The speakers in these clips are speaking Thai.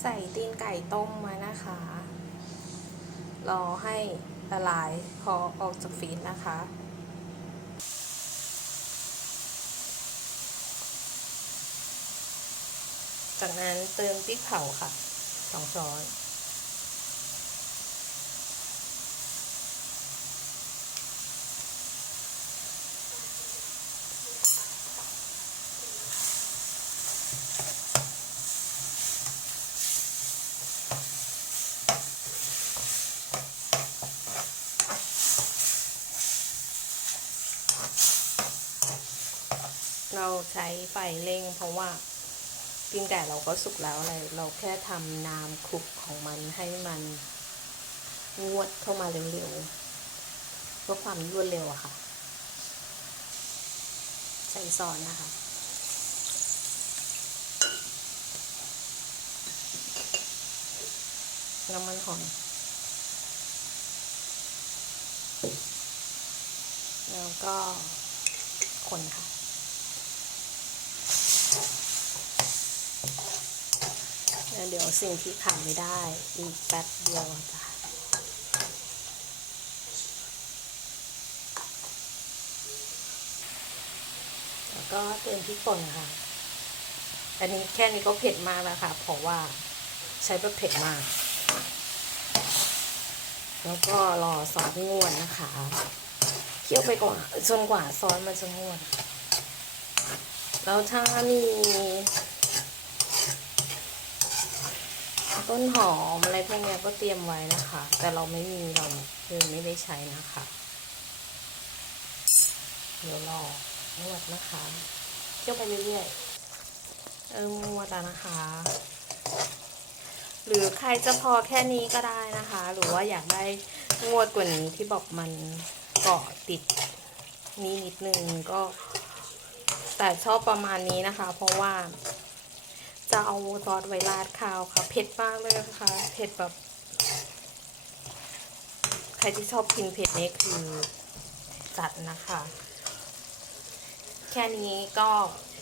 ใส่ตีนไก่ต้มมานะคะ รอให้ละลายพอออกจากฟีนนะคะ จากนั้นเติมพริกเผาค่ะสองช้อน เราใช้ไฟเร่งเพราะว่าตีนไก่เราก็สุกแล้วอะไร เราแค่ทำน้ำคลุกของมันให้มันงวดเข้ามาเร็วๆ เพื่อความรวดเร็วอะค่ะ ใส่ซอสนะคะน้ำมันหอย แล้วก็คนค่ะ เดี๋ยวสิ่งที่ขาดไม่ได้อีกแป๊บเดียวจ้ะแล้วก็เติมพริกป่นค่ะ อันนี้แค่นี้ก็เผ็ดมากแล้วค่ะ เพราะว่าใช้แบบเผ็ดมาก แล้วก็รอซอสงวดนะคะ คี่ยวไปก่อนจนกว่าซอสมันจะงวดแล้วถ้ามีต้นหอมอะไรพวกนี้ก็เตรียมไว้นะคะ แต่เราไม่มีเราคือไม่ได้ใช้นะคะ เดี๋ยวรอนวดนะคะเคี่ยวไปเรื่อยๆเออนวดแล้วนะคะ หรือใครจะพอแค่นี้ก็ได้นะคะ หรือว่าอยากได้งวดกว่านี้ที่บอกมัน เกาะติดนี้นิดนึงก็ แต่ชอบประมาณนี้นะคะ เพราะว่า จะเอาซอสไวราดข้าวค่ะ เผ็ดมากเลยนะคะเผ็ดแบบ ใครที่ชอบกินเผ็ดนี่คือจัดนะคะ แค่นี้ก็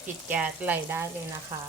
ปิดแก๊สไหลได้เลยนะคะ